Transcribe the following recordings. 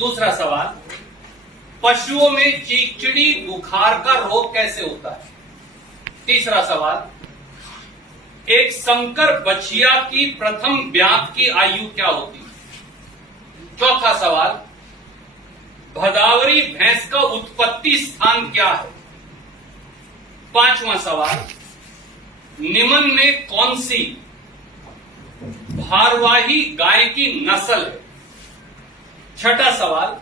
दूसरा सवाल, पशुओं में चीचड़ी बुखार का रोग कैसे होता है? तीसरा सवाल, एक संकर बछिया की प्रथम ब्यात की आयु क्या होती है? चौथा सवाल, भदावरी भैंस का उत्पत्ति स्थान क्या है? पांचवा सवाल, निम्न में कौन सी भारवाही गाय की नस्ल है? छठा सवाल,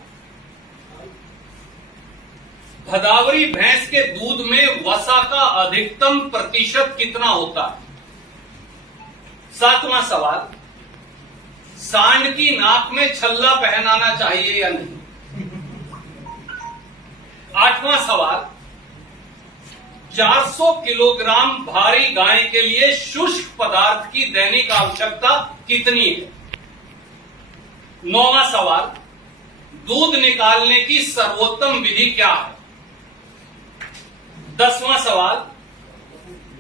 भदावरी भैंस के दूध में वसा का अधिकतम प्रतिशत कितना होता है? सातवां सवाल, सांड की नाक में छल्ला पहनाना चाहिए या नहीं? आठवां सवाल, 400 किलोग्राम भारी गाय के लिए शुष्क पदार्थ की दैनिक आवश्यकता कितनी है? नौवां सवाल, दूध निकालने की सर्वोत्तम विधि क्या है? 10वां सवाल,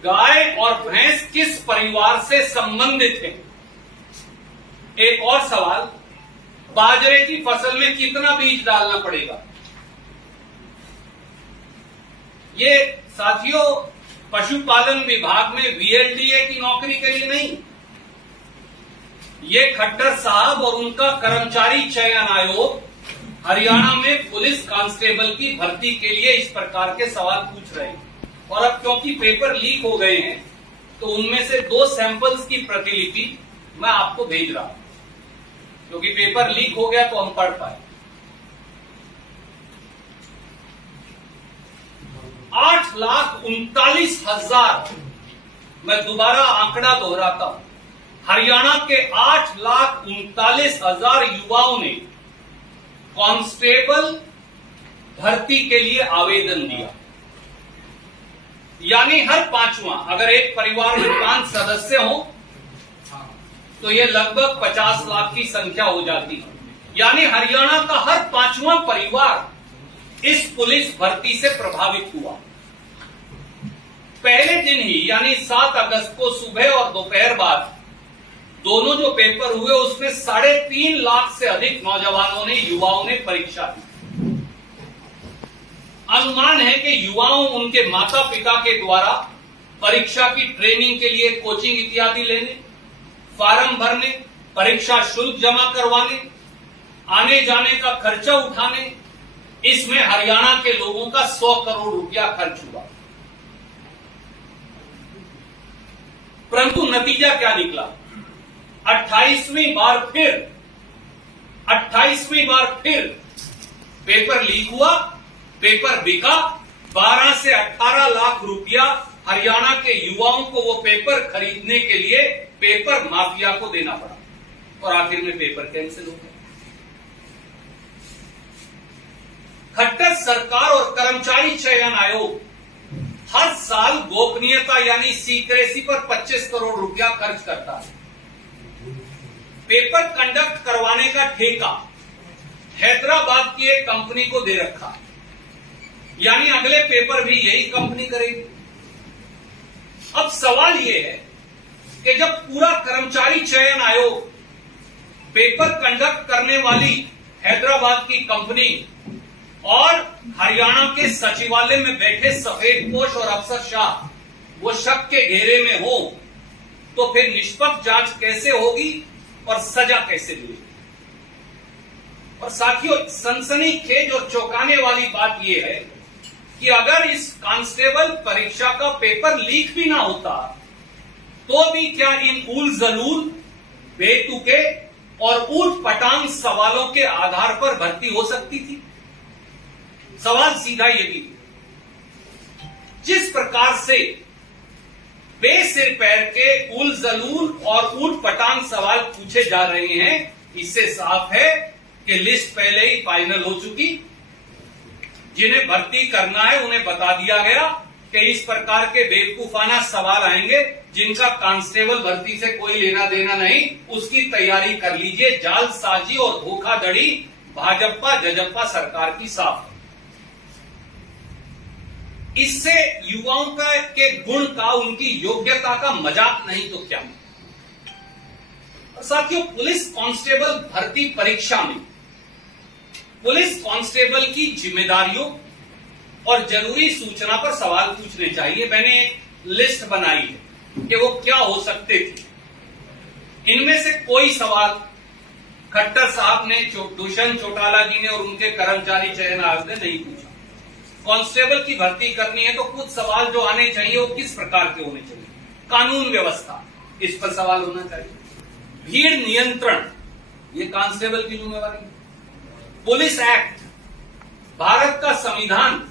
गाय और भैंस किस परिवार से संबंधित है? एक और सवाल, बाजरे की फसल में कितना बीज डालना पड़ेगा? ये साथियों पशुपालन विभाग में वीएलडीए की नौकरी के लिए नहीं, ये खट्टर साहब और उनका कर्मचारी चयन आयोग हरियाणा में पुलिस कांस्टेबल की भर्ती के लिए इस प्रकार के सवाल पूछ रहे हैं। और अब क्योंकि पेपर लीक हो गए हैं तो उनमें से 2 सैंपल्स की प्रतिलिपि मैं आपको भेज रहा हूं, क्योंकि पेपर लीक हो गया तो हम पढ़ पाए। 8,39,000, मैं दोबारा आंकड़ा दोहराता हूं, हरियाणा के 8,39,000 युवाओं ने कांस्टेबल भर्ती के लिए आवेदन दिया। यानी हर पांचवा, अगर एक परिवार में 5 सदस्य हो तो यह लगभग 50 लाख की संख्या हो जाती है। यानी हरियाणा का हर 5वां परिवार इस पुलिस भर्ती से प्रभावित हुआ। पहले दिन ही यानी 7 अगस्त को सुबह और दोपहर बाद दोनों जो पेपर हुए उसमें 3.5 लाख से अधिक नौजवानों ने, युवाओं ने परीक्षा दी। अनुमान है कि युवाओं उनके माता पिता के द्वारा परीक्षा की ट्रेनिंग के लिए कोचिंग इत्यादि लेने, फार्म भरने, परीक्षा शुल्क जमा करवाने, आने जाने का खर्चा उठाने, इसमें हरियाणा के लोगों का 100 करोड़ रुपया खर्च हुआ। परंतु नतीजा क्या निकला? 28वीं बार फिर पेपर लीक हुआ, पेपर बिका। 12 से 18 लाख रुपया हरियाणा के युवाओं को वो पेपर खरीदने के लिए पेपर माफिया को देना पड़ा और आखिर में पेपर कैंसिल हो गया। खट्टर सरकार और कर्मचारी चयन आयोग हर साल गोपनीयता यानी सीक्रेसी पर 25 करोड़ रुपया खर्च करता है। पेपर कंडक्ट करवाने का ठेका हैदराबाद की एक कंपनी को दे रखा, यानी अगले पेपर भी यही कंपनी करेगी। अब सवाल यह है कि जब पूरा कर्मचारी चयन आयोग पेपर कंडक्ट करने वाली हैदराबाद की कंपनी और हरियाणा के सचिवालय में बैठे सफेदपोश और अफसरशाह वो शक के घेरे में हो, तो फिर निष्पक्ष जांच कैसे होगी और सजा कैसे मिलेगी? और साथियों, सनसनीखेज और चौंकाने वाली बात यह है कि अगर इस कांस्टेबल परीक्षा का पेपर लीक भी ना होता तो भी क्या इन उल जलूल, बेतुके और ऊट पटांग सवालों के आधार पर भर्ती हो सकती थी? सवाल सीधा यही, जिस प्रकार से बेसिर पैर के उल जलूल और ऊट पटांग सवाल पूछे जा रहे हैं, इससे साफ है कि लिस्ट पहले ही फाइनल हो चुकी। जिन्हें भर्ती करना है उन्हें बता दिया गया कि इस प्रकार के बेवकूफाना सवाल आएंगे जिनका कांस्टेबल भर्ती से कोई लेना देना नहीं, उसकी तैयारी कर लीजिए। जालसाजी और धोखाधड़ी भाजपा जजपा सरकार की साफ है। इससे युवाओं के गुण का, उनकी योग्यता का मजाक नहीं तो क्या। और साथियों, पुलिस कांस्टेबल भर्ती परीक्षा में पुलिस कांस्टेबल की जिम्मेदारियों और जरूरी सूचना पर सवाल पूछने चाहिए। मैंने एक लिस्ट बनाई है कि वो क्या हो सकते थे। इनमें से कोई सवाल खट्टर साहब ने, दुष्यंत चौटाला जी ने और उनके कर्मचारी चयन आयोग ने नहीं पूछा। कांस्टेबल की भर्ती करनी है तो कुछ सवाल जो आने चाहिए वो किस प्रकार के होने चाहिए। कानून व्यवस्था, इस पर सवाल होना चाहिए। भीड़ नियंत्रण, ये कांस्टेबल की जिम्मेवारी है। पुलिस एक्ट, भारत का संविधान,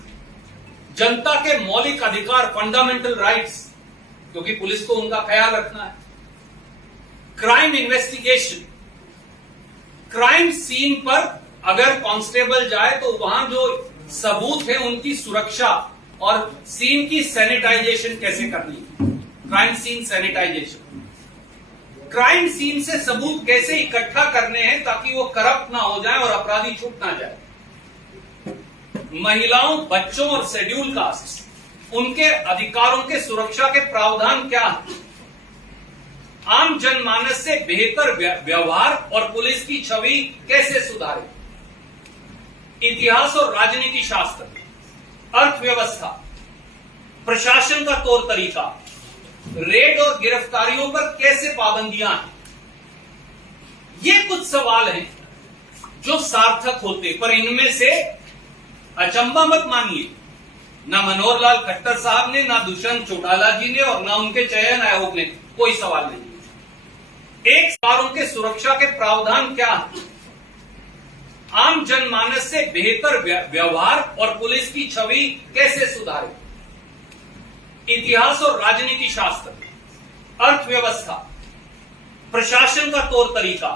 जनता के मौलिक अधिकार, फंडामेंटल राइट्स, क्योंकि पुलिस को उनका ख्याल रखना है। क्राइम इन्वेस्टिगेशन, क्राइम सीन पर अगर कांस्टेबल जाए तो वहां जो सबूत है उनकी सुरक्षा और सीन की सैनिटाइजेशन कैसे करनी है। Crime scene sanitization, crime scene से सबूत कैसे इकट्ठा करने हैं ताकि वो करप्ट ना हो जाए और अपराधी छूट ना जाए। महिलाओं, बच्चों और शेड्यूल कास्ट, उनके अधिकारों के सुरक्षा के प्रावधान क्या है। आम जनमानस से बेहतर व्यवहार और पुलिस की छवि कैसे सुधारे। इतिहास और राजनीति शास्त्र, अर्थव्यवस्था, प्रशासन का तौर तरीका, रेड और गिरफ्तारियों पर कैसे पाबंदियां हैं। ये कुछ सवाल हैं जो सार्थक होते, पर इनमें से अचंबा मत मानिए, ना मनोहर लाल खट्टर साहब ने, ना दुष्यंत चौटाला जी ने और ना उनके चयन आयोग ने कोई सवाल नहीं। एक कारों के सुरक्षा के प्रावधान क्या है। आम जनमानस से बेहतर व्यवहार और पुलिस की छवि कैसे सुधारे। इतिहास और राजनीति शास्त्र, अर्थव्यवस्था, प्रशासन का तौर तरीका,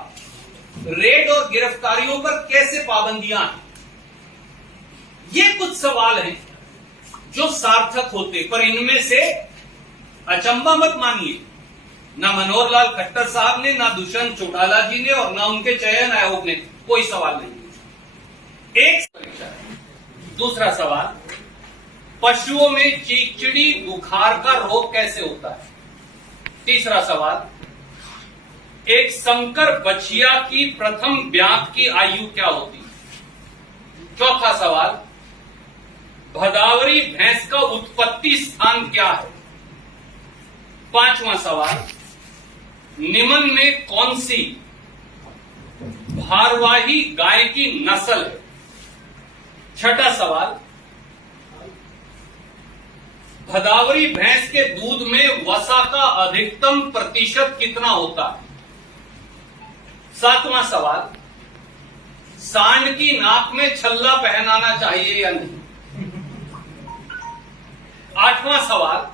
रेड और गिरफ्तारियों पर कैसे पाबंदियां हैं। ये कुछ सवाल हैं जो सार्थक होते, पर इनमें से अचंबा मत मानिए, ना मनोहर लाल खट्टर साहब ने, ना दुष्यंत चौटाला जी ने और ना उनके चयन आयोग ने कोई सवाल नहीं। एक परीक्षा। दूसरा सवाल, पशुओं में चिड़चिड़ी बुखार का रोग कैसे होता है। तीसरा सवाल, एक संकर बछिया की प्रथम ब्यात की आयु क्या होती है। चौथा सवाल, भदावरी भैंस का उत्पत्ति स्थान क्या है। पांचवा सवाल, निम्न में कौन सी भारवाही गाय की नस्ल है। छठा सवाल, भदावरी भैंस के दूध में वसा का अधिकतम प्रतिशत कितना होता है। सातवां सवाल, सांड की नाक में छल्ला पहनाना चाहिए या नहीं। आठवां सवाल,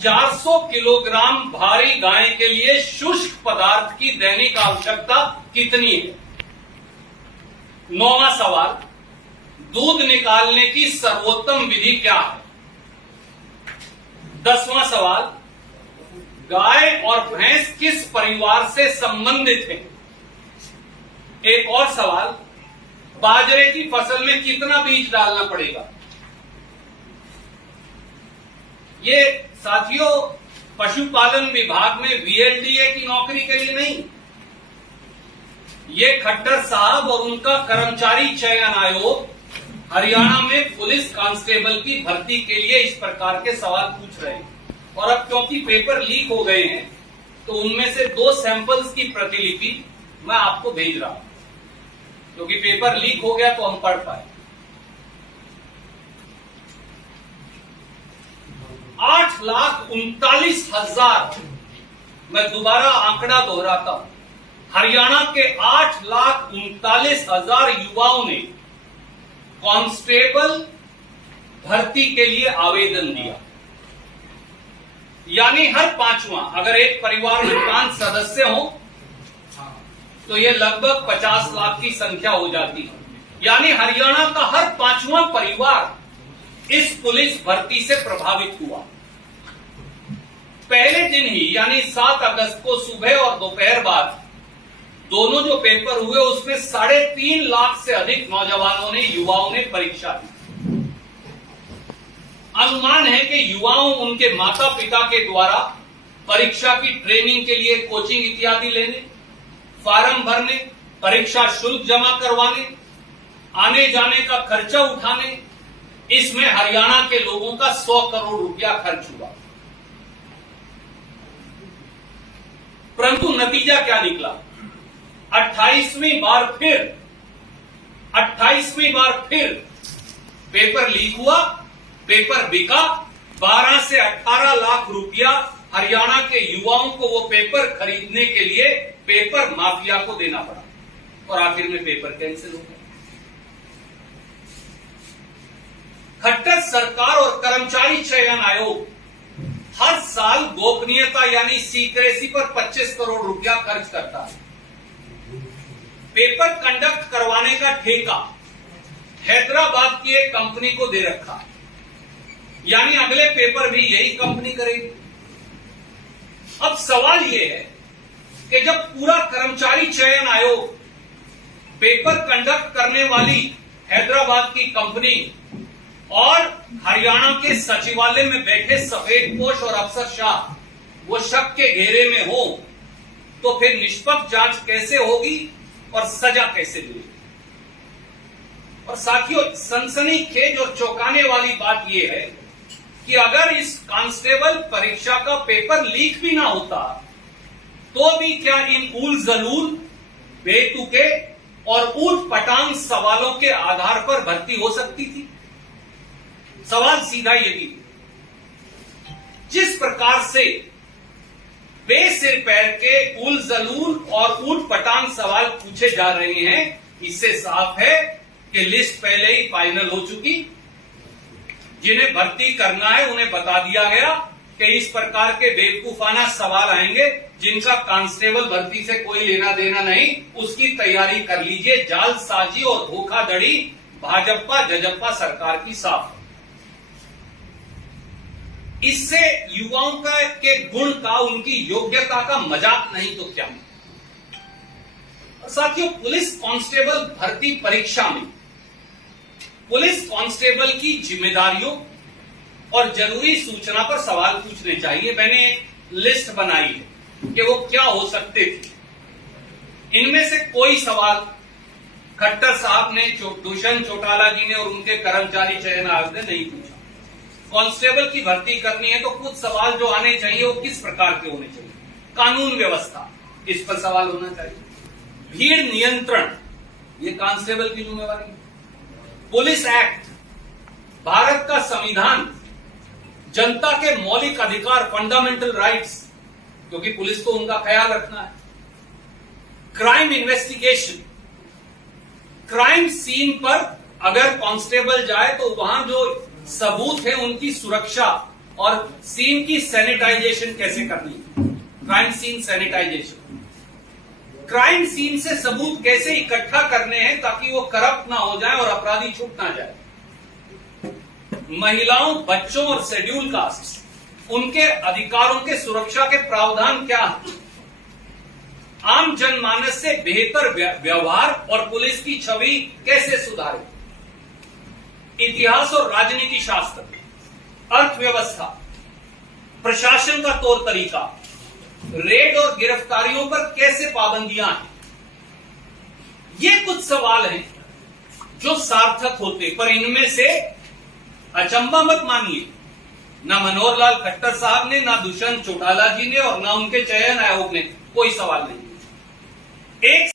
400 किलोग्राम भारी गाय के लिए शुष्क पदार्थ की दैनिक आवश्यकता कितनी है। नौवां सवाल, दूध निकालने की सर्वोत्तम विधि क्या है। 10वां सवाल, गाय और भैंस किस परिवार से संबंधित हैं। एक और सवाल, बाजरे की फसल में कितना बीज डालना पड़ेगा। ये साथियों पशुपालन विभाग में वीएलडीए की नौकरी के लिए नहीं, ये खट्टर साहब और उनका कर्मचारी चयन आयोग हरियाणा में पुलिस कांस्टेबल की भर्ती के लिए इस प्रकार के सवाल पूछ रहे हैं। और अब क्योंकि पेपर लीक हो गए हैं तो उनमें से 2 सैंपल्स की प्रतिलिपि मैं आपको भेज रहा हूं, क्योंकि पेपर लीक हो गया तो हम पढ़ पाए। 8,39,000, मैं दोबारा आंकड़ा दोहराता हूं, हरियाणा के 8,39,000 युवाओं ने कांस्टेबल भर्ती के लिए आवेदन दिया। यानी हर पांचवा, अगर एक परिवार में 5 सदस्य हो तो यह लगभग 50 लाख की संख्या हो जाती है। यानी हरियाणा का हर 5वां परिवार इस पुलिस भर्ती से प्रभावित हुआ। पहले दिन ही यानी 7 अगस्त को सुबह और दोपहर बाद दोनों जो पेपर हुए उसमें 3.5 लाख से अधिक नौजवानों ने, युवाओं ने परीक्षा दी। अनुमान है कि युवाओं उनके माता पिता के द्वारा परीक्षा की ट्रेनिंग के लिए कोचिंग इत्यादि लेने, फार्म भरने, परीक्षा शुल्क जमा करवाने, आने जाने का खर्चा उठाने, इसमें हरियाणा के लोगों का 100 करोड़ रुपया खर्च हुआ। परंतु नतीजा क्या निकला? 28वीं बार फिर पेपर लीक हुआ, पेपर बिका। 12 से 18 लाख रुपया हरियाणा के युवाओं को वो पेपर खरीदने के लिए पेपर माफिया को देना पड़ा और आखिर में पेपर कैंसिल हो गया। खट्टर सरकार और कर्मचारी चयन आयोग हर साल गोपनीयता यानी सीक्रेसी पर 25 करोड़ रुपया खर्च करता है। पेपर कंडक्ट करवाने का ठेका हैदराबाद की एक कंपनी को दे रखा, यानी अगले पेपर भी यही कंपनी करेगी। अब सवाल यह है कि जब पूरा कर्मचारी चयन आयोग पेपर कंडक्ट करने वाली हैदराबाद की कंपनी और हरियाणा के सचिवालय में बैठे सफेदपोश और अफसरशाह वो शक के घेरे में हो, तो फिर निष्पक्ष जांच कैसे होगी और सजा कैसे मिलेगी? और साथियों, सनसनीखेज और चौंकाने वाली बात यह है कि अगर इस कांस्टेबल परीक्षा का पेपर लीक भी ना होता तो भी क्या इन उल जलूल, बेतुके और ऊट पटांग सवालों के आधार पर भर्ती हो सकती थी? सवाल सीधा यही, जिस प्रकार से बेसिर पैर के उल जलूल और ऊट पटांग सवाल पूछे जा रहे हैं, इससे साफ है कि लिस्ट पहले ही फाइनल हो चुकी। जिन्हें भर्ती करना है उन्हें बता दिया गया कि इस प्रकार के बेवकूफाना सवाल आएंगे जिनका कांस्टेबल भर्ती से कोई लेना देना नहीं, उसकी तैयारी कर लीजिए। जालसाजी और धोखाधड़ी भाजपा जजपा सरकार की साफ। इससे युवाओं के गुण का, उनकी योग्यता का मजाक नहीं तो क्या। और साथियों, पुलिस कांस्टेबल भर्ती परीक्षा में पुलिस कांस्टेबल की जिम्मेदारियों और जरूरी सूचना पर सवाल पूछने चाहिए। मैंने एक लिस्ट बनाई है कि वो क्या हो सकते थे। इनमें से कोई सवाल खट्टर साहब ने, दुष्यंत चौटाला जी ने और उनके कर्मचारी चयन आयोग ने नहीं पूछा। कांस्टेबल की भर्ती करनी है तो कुछ सवाल जो आने चाहिए वो किस प्रकार के होने चाहिए? कानून व्यवस्था, इस पर सवाल होना चाहिए। भीड़ नियंत्रण, ये कांस्टेबल की जिम्मेवारी है। पुलिस एक्ट, भारत का संविधान, जनता के मौलिक अधिकार, फंडामेंटल राइट्स, क्योंकि पुलिस को उनका ख्याल रखना है। क्राइम इन्वेस्टिगेशन, क्राइम सीन पर अगर कांस्टेबल जाए तो वहां जो सबूत है उनकी सुरक्षा और सीन की सैनिटाइजेशन कैसे करनी, crime scene sanitization. Crime scene से सबूत कैसे इकट्ठा करने हैं ताकि वो करप्ट ना हो जाए और अपराधी छूट ना जाए। महिलाओं, बच्चों और शेड्यूल कास्ट, उनके अधिकारों के सुरक्षा के प्रावधान क्या है? आम जनमानस से बेहतर व्यवहार और पुलिस की छवि कैसे सुधारे? इतिहास और राजनीति शास्त्र, अर्थव्यवस्था, प्रशासन का तौर तरीका, रेड और गिरफ्तारियों पर कैसे पाबंदियां हैं? ये कुछ सवाल हैं जो सार्थक होते, पर इनमें से अचंबा मत मानिए, ना मनोहर लाल खट्टर साहब ने, ना दुष्यंत चौटाला जी ने और ना उनके चयन आयोग ने कोई सवाल नहीं। एक